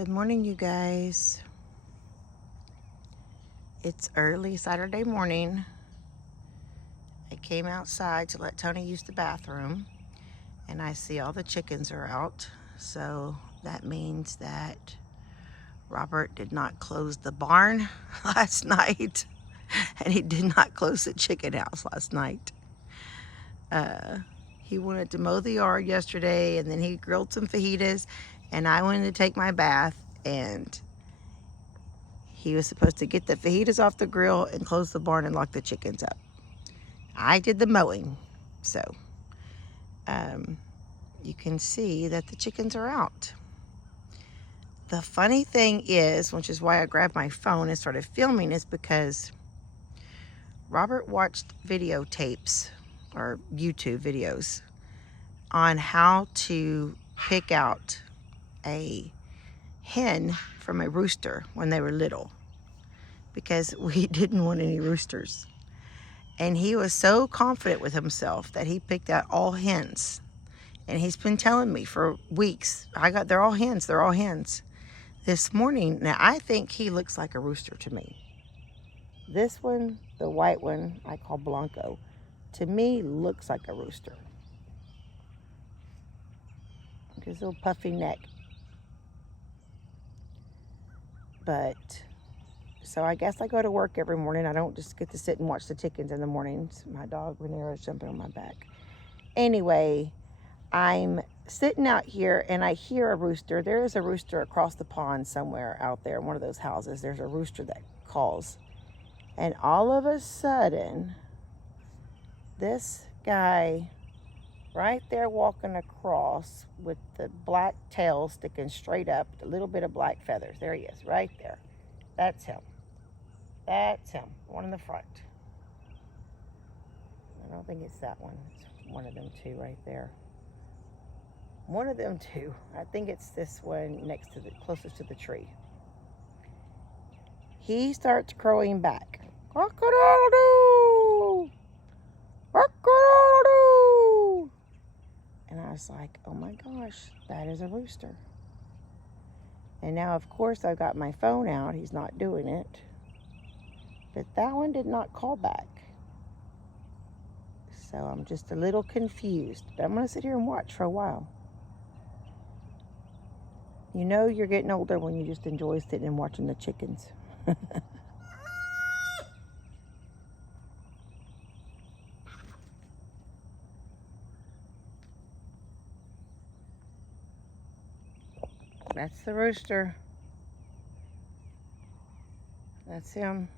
Good morning, you guys. It's early Saturday morning. I came outside to let Tony use the bathroom, and I see all the chickens are out. So that means that Robert did not close the barn last night, and he did not close the chicken house last night. He wanted to mow the yard yesterday, and then he grilled some fajitas, and I went to take my bath, and he was supposed to get the fajitas off the grill and close the barn and lock the chickens up. I did the mowing, so you can see that the chickens are out. The funny thing is, which is why I grabbed my phone and started filming, is because Robert watched videotapes or YouTube videos on how to pick out a hen from a rooster when they were little, because we didn't want any roosters. And he was so confident with himself that he picked out all hens. And he's been telling me for weeks, they're all hens, they're all hens. This morning, now I think he looks like a rooster to me. This one, the white one, I call Blanco, to me looks like a rooster. Look at his little puffy neck. But, so I guess I go to work every morning. I don't just get to sit and watch the chickens in the mornings. My dog, Renera, is jumping on my back. Anyway, I'm sitting out here and I hear a rooster. There is a rooster across the pond somewhere out there in one of those houses. There's a rooster that calls. And all of a sudden, this guy right there walking across with the black tail sticking straight up, a little bit of black feathers. There he is, right there. That's him. That's him, one in the front. I don't think it's that one. It's one of them two right there. One of them two. I think it's this one next to the closest to the tree. He starts crowing back. Cock-a-doodle-doo! Cock-a-doodle-doo! And I was like, oh my gosh, that is a rooster. And now, of course, I've got my phone out. He's not doing it. But that one did not call back. So I'm just a little confused. But I'm going to sit here and watch for a while. You know you're getting older when you just enjoy sitting and watching the chickens. That's the rooster. That's him.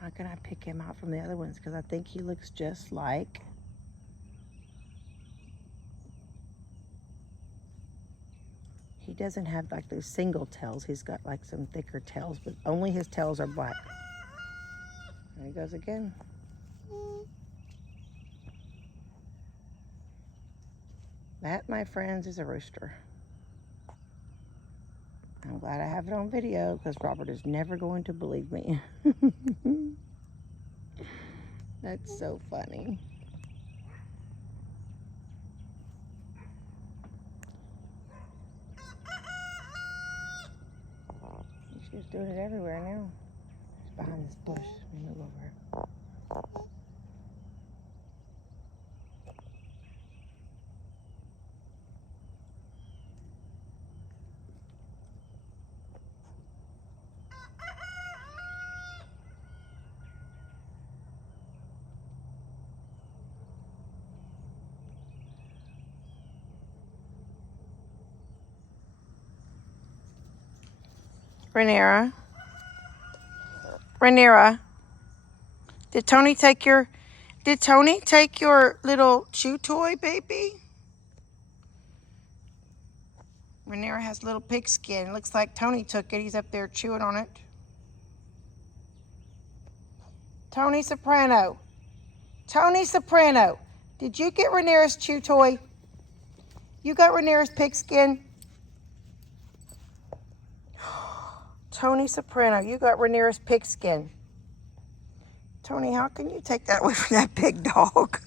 How can I pick him out from the other ones? Because I think he looks just like he doesn't have like those single tails. He's got like some thicker tails, but only his tails are black. There he goes again. That, my friends, is a rooster. I'm glad I have it on video because Robert is never going to believe me. That's so funny. She's doing it everywhere now. She's behind this bush. Let me move over. Renera, did Tony take your little chew toy, baby? Renera has little pig skin. It looks like Tony took it. He's up there chewing on it. Tony Soprano, did you get Renera's chew toy? You got Renera's pig skin? Tony Soprano, you got Rhaenyra's pigskin. Tony, how can you take that away from that big dog?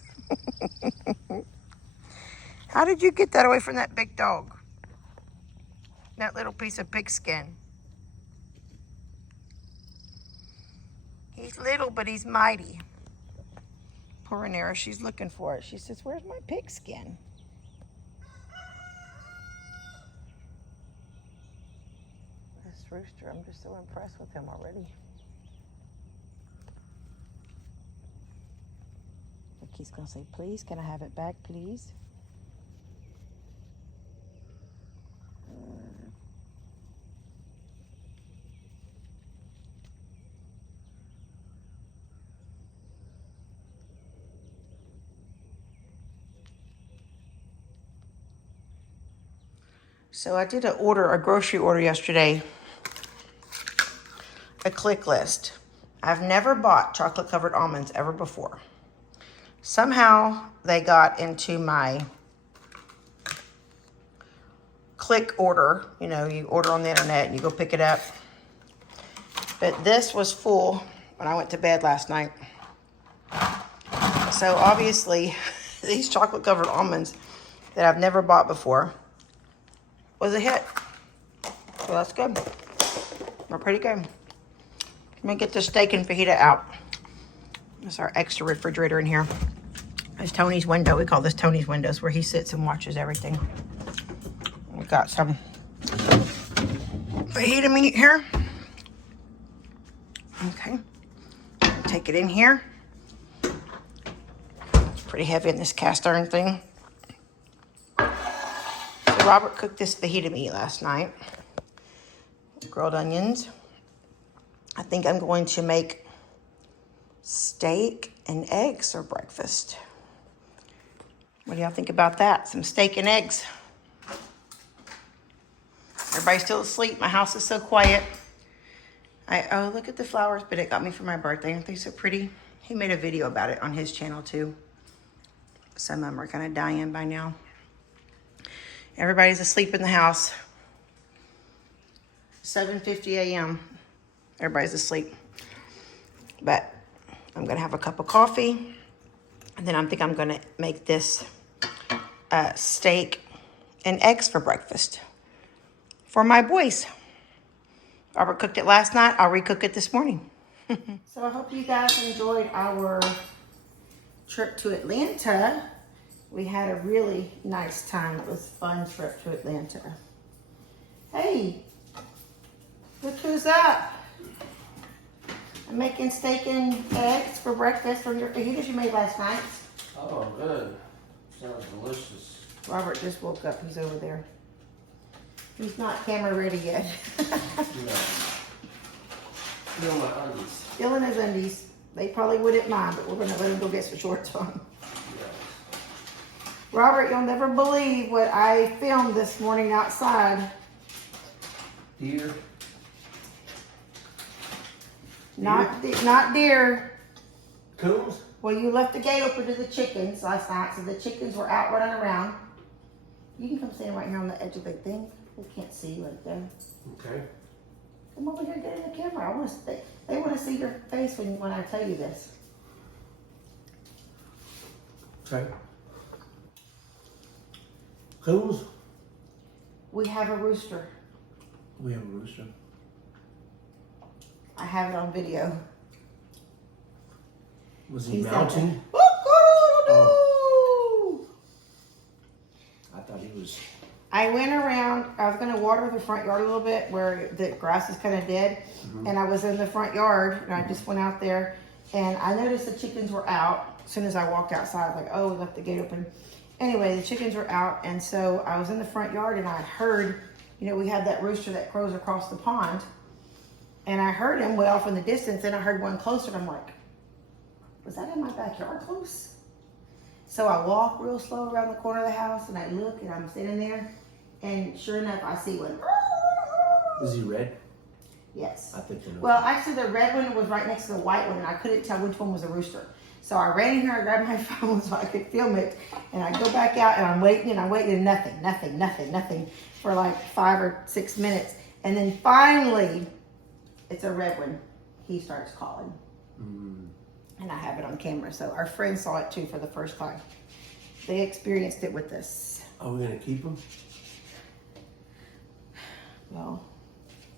How did you get that away from that big dog? That little piece of pigskin. He's little, but he's mighty. Poor Rhaenyra, she's looking for it. She says, where's my pigskin? This rooster, I'm just so impressed with him already. Look, he's gonna say, please, can I have it back, please? So I did a grocery order yesterday, a click list. I've never bought chocolate covered almonds ever before. Somehow they got into my click order. You know, you order on the internet and you go pick it up. But this was full when I went to bed last night. So obviously these chocolate covered almonds that I've never bought before was a hit. So that's good. We're pretty good. Let me get the steak and fajita out. That's our extra refrigerator in here. There's Tony's window. We call this Tony's windows, where he sits and watches everything. We got some fajita meat here. Okay. Take it in here. It's pretty heavy in this cast iron thing. Robert cooked this fajita meat last night. Grilled onions. I think I'm going to make steak and eggs for breakfast. What do y'all think about that? Some steak and eggs. Everybody's still asleep. My house is so quiet. Oh, look at the flowers Bennett got me for my birthday. Aren't they so pretty? He made a video about it on his channel too. Some of them are kind of dying by now. Everybody's asleep in the house. 7:50 a.m. Everybody's asleep. But I'm gonna have a cup of coffee, and then I think I'm gonna make this steak and eggs for breakfast for my boys. Robert cooked it last night. I'll recook it this morning. So I hope you guys enjoyed our trip to Atlanta. We had a really nice time. It was a fun trip to Atlanta. Hey, look who's up. I'm making steak and eggs for breakfast from your fajitas you made last night. Oh, good. Sounds delicious. Robert just woke up. He's over there. He's not camera ready yet. No. Still my undies. Still in his undies. They probably wouldn't mind, but we're going to let him go get some shorts on. Robert, you'll never believe what I filmed this morning outside. Deer? Not deer. Coons? Well, you left the gate open to the chickens last night, so the chickens were out running around. You can come stand right here on the edge of the thing. They can't see you right there. Okay. Come over here and get in the camera. They want to see your face when I tell you this. Okay. Coons? We have a rooster. We have a rooster. I have it on video. Was he He's mounting? Oh. I thought he was. I went around. I was going to water the front yard a little bit where the grass is kind of dead. Mm-hmm. And I was in the front yard, and I just went out there. And I noticed the chickens were out. As soon as I walked outside, like, oh, we left the gate open. Anyway, the chickens were out, and so I was in the front yard, and I heard, you know, we had that rooster that crows across the pond, and I heard him way off in the distance, and I heard one closer, and I'm like, was that in my backyard close? So I walk real slow around the corner of the house, and I look, and I'm sitting there, and sure enough, I see one. Is he red? Yes. I think. Well, actually, the red one was right next to the white one, and I couldn't tell which one was a rooster. So I ran in here, I grabbed my phone so I could film it, and I go back out, and I'm waiting, and nothing for like 5 or 6 minutes. And then finally, it's a red one, he starts calling. And I have it on camera, so our friends saw it too for the first time. They experienced it with us. Are we gonna keep them? Well,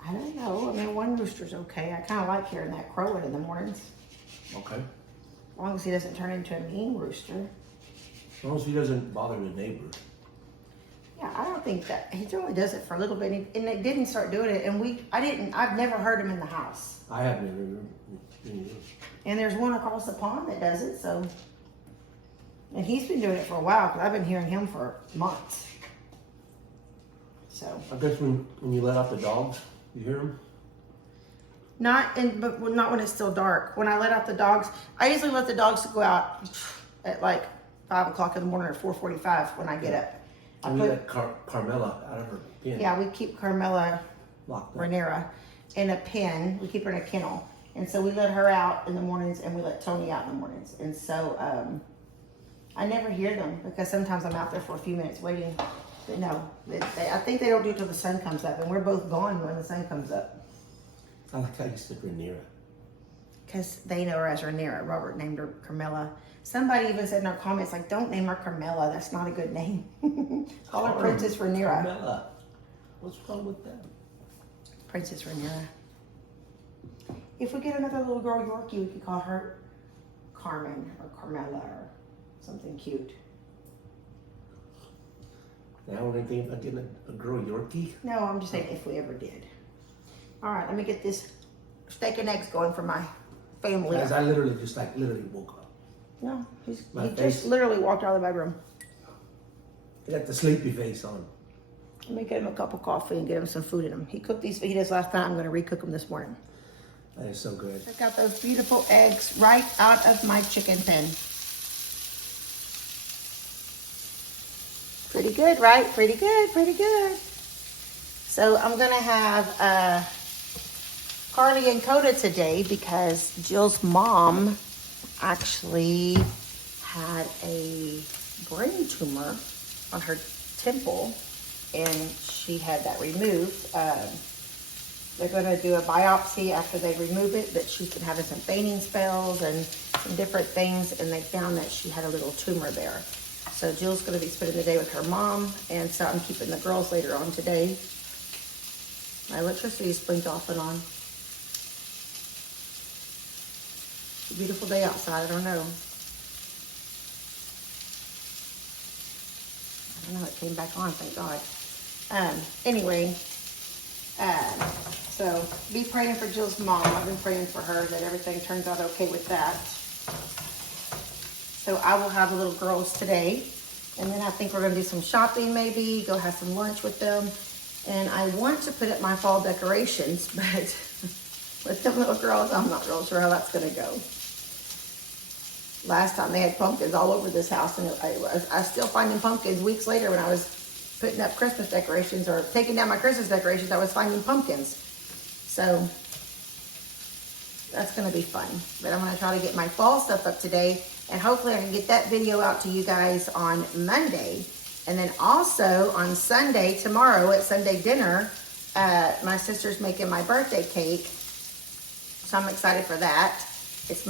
I don't know. I mean, one rooster's okay. I kind of like hearing that crowing in the mornings. Okay. As long as he doesn't turn into a mean rooster. As long as he doesn't bother the neighbors. Yeah, I don't think that, he only does it for a little bit, and they didn't start doing it, and I've never heard him in the house. I have never. And there's one across the pond that does it, so, and he's been doing it for a while, because I've been hearing him for months. So. I guess when you let out the dogs, you hear them? But not when it's still dark. When I let out the dogs, I usually let the dogs go out at like 5 o'clock in the morning or 4:45 when I get up. And we let Carmela out of her pen. Yeah, we keep Carmela Locked up. Rhaenyra in a pen. We keep her in a kennel. And so we let her out in the mornings and we let Tony out in the mornings. And so I never hear them because sometimes I'm out there for a few minutes waiting. But no, I think they don't do it till the sun comes up. And we're both gone when the sun comes up. I like how you said Rhaenyra. Because they know her as Rhaenyra. Robert named her Carmela. Somebody even said in our comments, like, don't name her Carmela. That's not a good name. Call her Princess Rhaenyra. Carmela. What's wrong with that? Princess Rhaenyra. If we get another little girl Yorkie, we could call her Carmen or Carmela or something cute. Now we're thinking about getting a girl Yorkie? No, I'm just saying if we ever did. All right, let me get this steak and eggs going for my family. Guys, I literally woke up. No, he face. just literally walked out of the bedroom. I got the sleepy face on. Let me get him a cup of coffee and get him some food in him. He cooked these fajitas last night. I'm going to recook them this morning. That is so good. Check out those beautiful eggs right out of my chicken pen. Pretty good, right? Pretty good, pretty good. So I'm going to have Carly and Coda today because Jill's mom actually had a brain tumor on her temple and she had that removed. They're going to do a biopsy after they remove it, but she's been having some fainting spells and some different things, and they found that she had a little tumor there. So Jill's going to be spending the day with her mom, and so I'm keeping the girls later on today. My electricity is blinked off and on. It's a beautiful day outside. I don't know. It came back on, thank God. Anyway, so be praying for Jill's mom. I've been praying for her that everything turns out okay with that. So I will have the little girls today. And then I think we're going to do some shopping maybe, go have some lunch with them. And I want to put up my fall decorations, but with them little girls, I'm not real sure how that's going to go. Last time they had pumpkins all over this house, and I still finding pumpkins weeks later when I was putting up Christmas decorations or taking down my Christmas decorations, I was finding pumpkins. So that's going to be fun. But I'm going to try to get my fall stuff up today, and hopefully I can get that video out to you guys on Monday. And then also on Sunday, tomorrow at Sunday dinner, my sister's making my birthday cake. So I'm excited for that. It's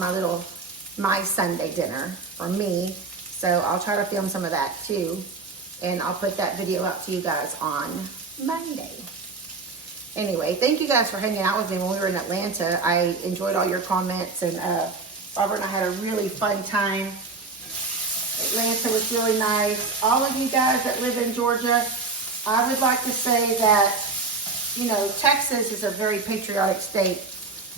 my Sunday dinner for me. So I'll try to film some of that too. And I'll put that video out to you guys on Monday. Anyway, thank you guys for hanging out with me when we were in Atlanta. I enjoyed all your comments, and Robert and I had a really fun time. Atlanta was really nice. All of you guys that live in Georgia, I would like to say that, you know, Texas is a very patriotic state.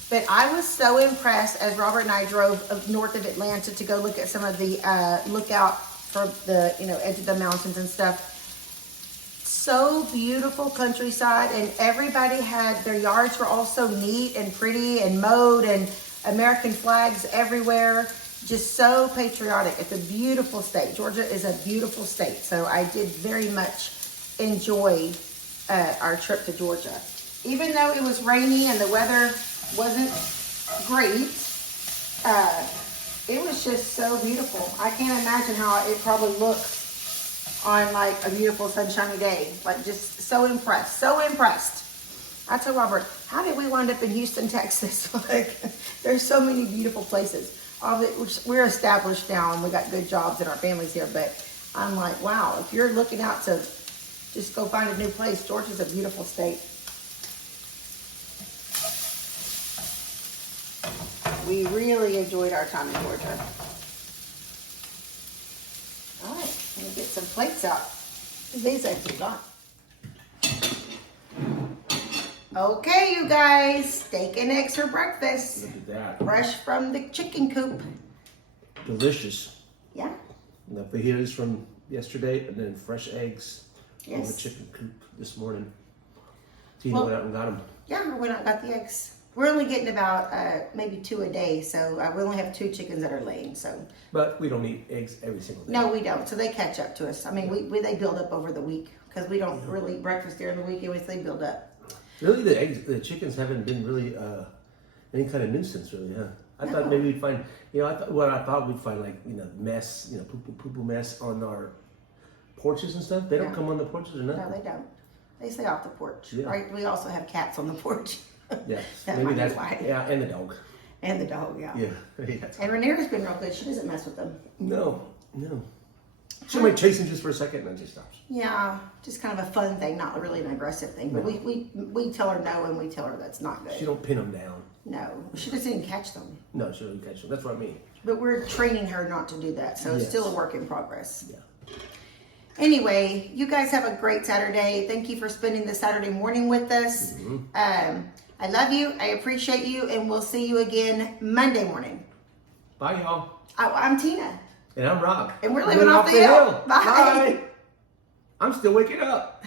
But I was so impressed as Robert and I drove north of Atlanta to go look at some of the lookout for the, edge of the mountains and stuff. So beautiful countryside, and everybody had, their yards were all so neat and pretty and mowed, and American flags everywhere. Just so patriotic. It's a beautiful state. Georgia is a beautiful state. So I did very much enjoy our trip to Georgia. Even though it was rainy and the weather wasn't great, it was just so beautiful. I can't imagine how it probably looks on like a beautiful sunshiny day. Like, just so impressed. So impressed. I told Robert, how did we wind up in Houston, Texas? Like, there's so many beautiful places. We're established now and we got good jobs and our family's here, but I'm like, wow, if you're looking out to just go find a new place, Georgia's a beautiful state. We really enjoyed our time in Georgia. All right, let me get some plates out. These I forgot. Okay, you guys, steak and eggs for breakfast. Look at that. Fresh from the chicken coop. Delicious. Yeah. And the fajitas from yesterday, and then fresh eggs from Yes. the chicken coop this morning. Tina Well, went out and got them. Yeah, I went out and got the eggs. We're only getting about maybe 2 a day, so we only have 2 chickens that are laying. So But we don't eat eggs every single day. no, we don't. So they catch up to us. I mean, they build up over the week because we don't really eat breakfast during the week. Anyways, they build up. Really, the chickens haven't been really any kind of nuisance, really, huh? I No. thought maybe we'd find, I thought we'd find like, mess, poo-poo mess on our porches and stuff. They don't Yeah. come on the porches or nothing. No, they don't. They stay off the porch. Yeah. Right? We also have cats on the porch. Yeah, That maybe might be that's why. yeah, and the dog. And the dog, yeah. Yeah, that's And Rainiera's been real good. She doesn't mess with them. no. She might chase him just for a second and then she stops. Yeah, just kind of a fun thing, not really an aggressive thing. But we tell her no, and we tell her that's not She good. don't pin them down. No, she doesn't even catch them. No, she doesn't catch them. That's what I mean. But we're training her not to do that, so it's Yes. still a work in progress. Yeah. Anyway, you guys have a great Saturday. Thank you for spending the Saturday morning with us. I love you. I appreciate you, and we'll see you again Monday morning. Bye, y'all. I'm Tina. And I'm Rob. And we're living off the hill. Bye. Bye. I'm still waking up.